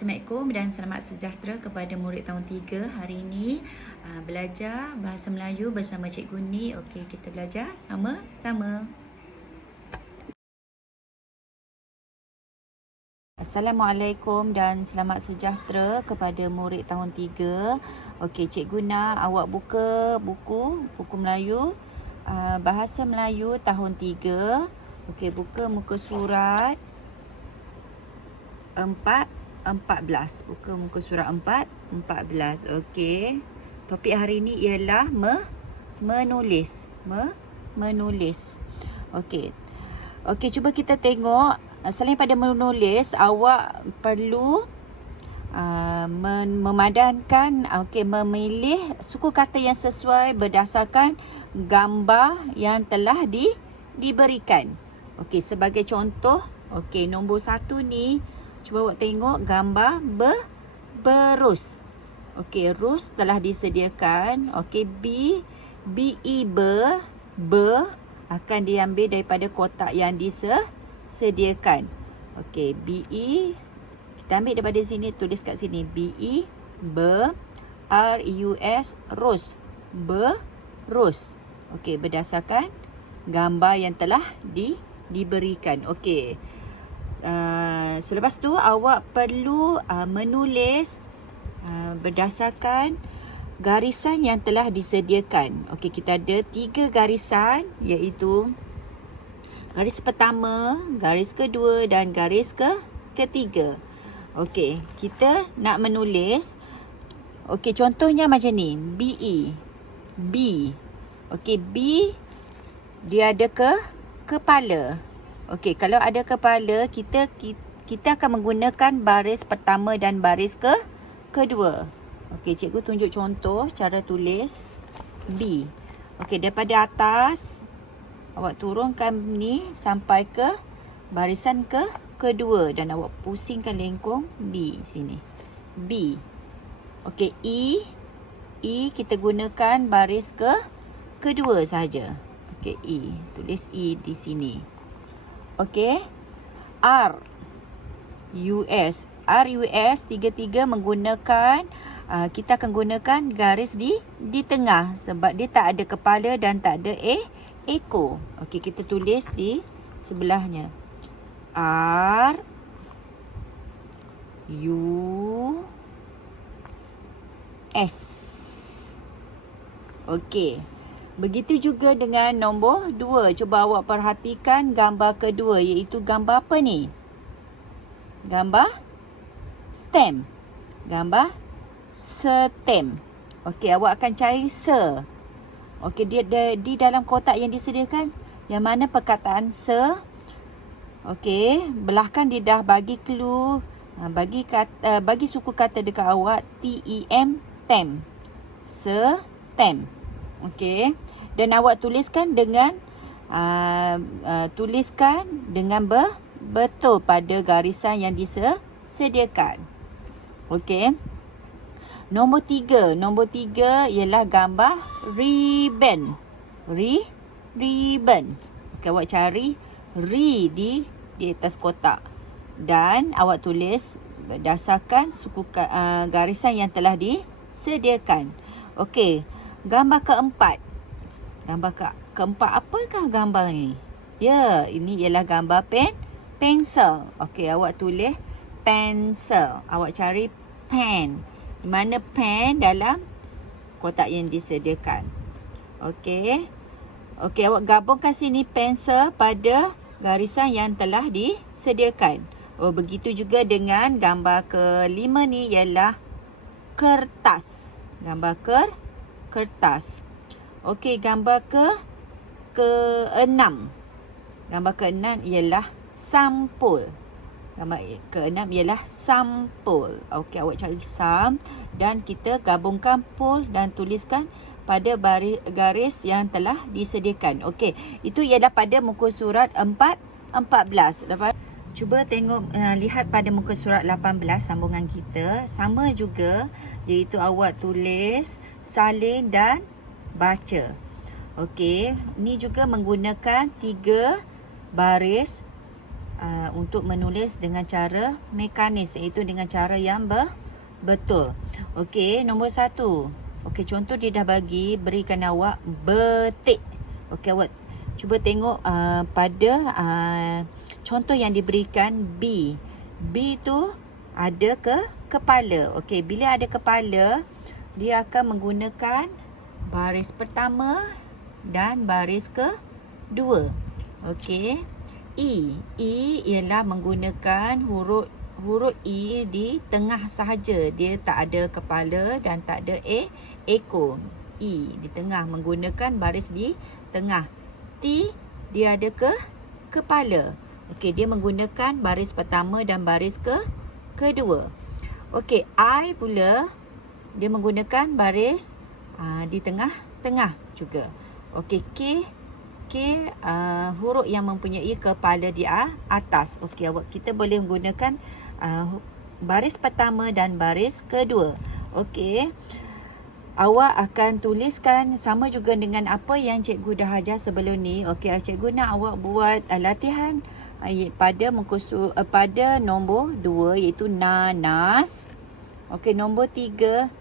Assalamualaikum dan selamat sejahtera kepada murid tahun 3 hari ini belajar bahasa Melayu bersama Cikgu Ni. Okey, kita belajar sama-sama. Assalamualaikum dan selamat sejahtera kepada murid tahun 3. Okey, Cikgu nak awak buka buku Melayu bahasa Melayu tahun 3. Okey, buka muka surat 14. Buka muka surat 14. Okey. Topik hari ini ialah menulis. Menulis. Okey. Okey, cuba kita tengok. Selain pada menulis, awak perlu memadankan, memilih suku kata yang sesuai berdasarkan gambar yang telah diberikan. Okey, sebagai contoh, nombor 1 ni, cuba awak tengok gambar berus. Okey, rus telah disediakan. Okey, ber akan diambil daripada kotak yang disediakan. Okey, BE kita ambil daripada sini, tulis kat sini BE RUS rus. Berus. Okey, berdasarkan gambar yang telah diberikan. Okey. Selepas tu awak perlu menulis berdasarkan garisan yang telah disediakan. Okey, kita ada 3 garisan, iaitu garis pertama, garis kedua dan garis ketiga. Okey, kita nak menulis. Okey, contohnya macam ni, BE. B. Okey, B dia ada kepala. Okey, kalau ada kepala, kita akan menggunakan baris pertama dan baris kedua. Okey, cikgu tunjuk contoh cara tulis B. Okey, daripada atas awak turunkan ni sampai ke barisan kedua dan awak pusingkan lengkung B sini. B. Okey, E kita gunakan baris kedua saja. Okey, E. Tulis E di sini. Okey. RUS tiga-tiga menggunakan kita akan gunakan garis di tengah sebab dia tak ada kepala dan tak ada ekor. Okey, kita tulis di sebelahnya. RUS. Okey. Begitu juga dengan nombor 2. Cuba awak perhatikan gambar kedua, iaitu gambar apa ni? Gambar stem. Gambar stem. Okey, awak akan cari se. Okey, dia di dalam kotak yang disediakan. Yang mana perkataan se? Okey, belakang dia dah bagi clue. Bagi suku kata dekat awak, TEM, tem. Stem. Okey. Dan awak tuliskan dengan betul pada garisan yang disediakan. Okey. Nombor 3 ialah gambar ribbon. Ribbon. Okey, awak cari di atas kotak dan awak tulis berdasarkan suku garisan yang telah disediakan. Okey. Gambar keempat. Apakah gambar ni? Ya, ini ialah gambar pensel. Okey, awak tulis pensel. Awak cari pen. Di mana pen dalam kotak yang disediakan. Okey. Okey, awak gabungkan sini pensel pada garisan yang telah disediakan. Oh, begitu juga dengan gambar kelima ni ialah kertas. Gambar kertas. Okey, gambar ke-6. Gambar ke-6 ialah sampul. Gambar ke-6 ialah sampul. Okey, awak cari dan kita gabungkan pul dan tuliskan pada garis yang telah disediakan. Okey, itu ialah pada muka surat 14. Cuba tengok, lihat pada muka surat 18 sambungan kita. Sama juga, iaitu awak tulis, salin dan baca. Okey, ni juga menggunakan 3 baris untuk menulis dengan cara mekanis, iaitu dengan cara yang betul. Okey, nombor 1. Okey, contoh dia dah berikan awak betik. Okey, awak cuba tengok pada contoh yang diberikan B. B tu ada kepala. Okey, bila ada kepala, dia akan menggunakan baris pertama dan baris kedua. Okey. E ialah menggunakan huruf E di tengah sahaja. Dia tak ada kepala dan tak ada ekor. E di tengah, menggunakan baris di tengah. T dia ada kepala. Okey, dia menggunakan baris pertama dan baris kedua. Okey, I pula dia menggunakan baris di tengah juga. Okey, K huruf yang mempunyai kepala di atas. Okey, kita boleh menggunakan baris pertama dan baris kedua. Okey. Awak akan tuliskan sama juga dengan apa yang cikgu dah ajar sebelum ni. Okey, cikgu nak awak buat latihan pada nombor 2, iaitu nanas. Okey, nombor 3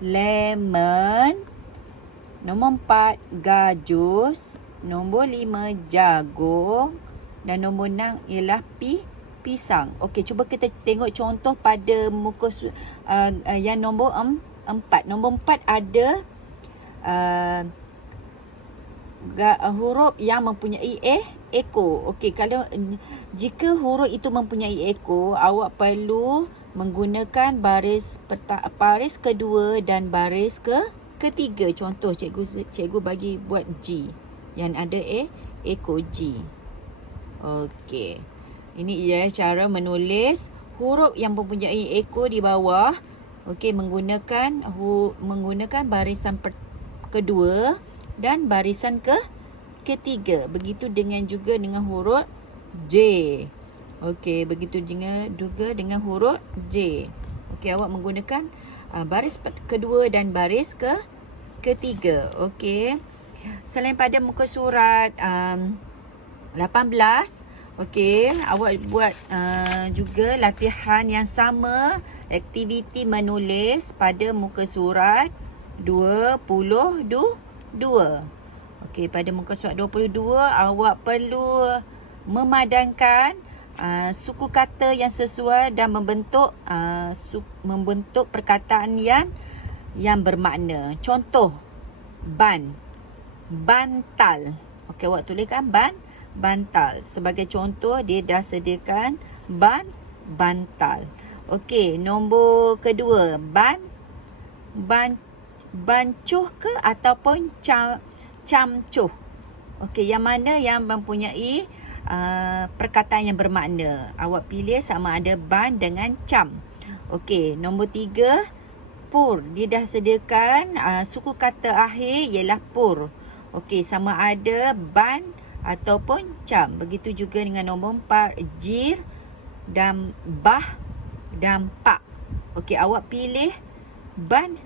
lemon. Nombor 4 gajus. Nombor 5 jagung. Dan nombor 6 ialah pisang. Okey, cuba kita tengok contoh pada muka yang nombor 4. Nombor 4 ada huruf yang mempunyai ekor. Okey, jika huruf itu mempunyai ekor, awak perlu menggunakan baris kedua dan baris ketiga. Contoh cikgu bagi buat G yang ada ekor G. Okey. Ini ialah cara menulis huruf yang mempunyai ekor di bawah. Okey, menggunakan barisan kedua dan barisan ketiga. Begitu juga dengan huruf J. Okey, begitu juga dengan huruf J. Okey, awak menggunakan baris kedua dan baris ketiga. Okey. Selain pada muka surat 18, okey, awak buat juga latihan yang sama, aktiviti menulis pada muka surat 22. Okey, pada muka surat 22 awak perlu memadankan suku kata yang sesuai dan membentuk perkataan yang bermakna. Contoh, bantal. Okey, awak tuliskan bantal. Sebagai contoh, dia dah sediakan bantal. Okey, nombor kedua, bancuh ke ataupun camcuh. Okey, yang mana yang mempunyai perkataan yang bermakna. Awak pilih sama ada ban dengan cam. Okey, nombor 3, pur. Dia dah sediakan suku kata akhir ialah pur. Okey, sama ada ban ataupun cam. Begitu juga dengan nombor 4, jir dan bah dan pak. Okey, awak pilih ban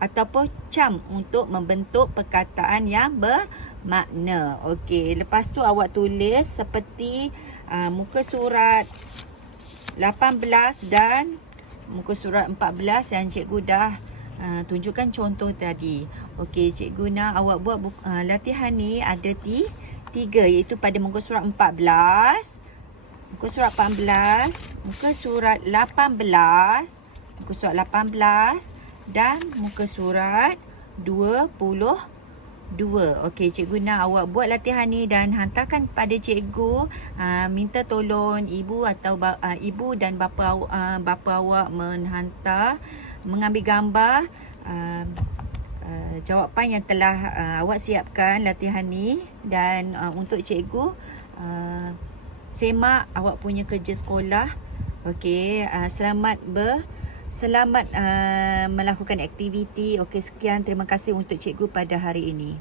ataupun cam untuk membentuk perkataan yang bermakna. Okey, lepas tu awak tulis seperti muka surat 18 dan muka surat 14 yang cikgu dah tunjukkan contoh tadi. Okey, cikgu nak awak buat latihan ni ada 3, iaitu pada muka surat 14, muka surat 18, muka surat 18, muka surat 18 dan muka surat 22. Okey, cikgu nak awak buat latihan ni dan hantarkan pada cikgu. Minta tolong ibu atau ibu dan bapa awak mengambil gambar jawapan yang telah awak siapkan latihan ni, dan untuk cikgu semak awak punya kerja sekolah. Okey, selamat melakukan aktiviti. Okey, sekian, terima kasih untuk cikgu pada hari ini.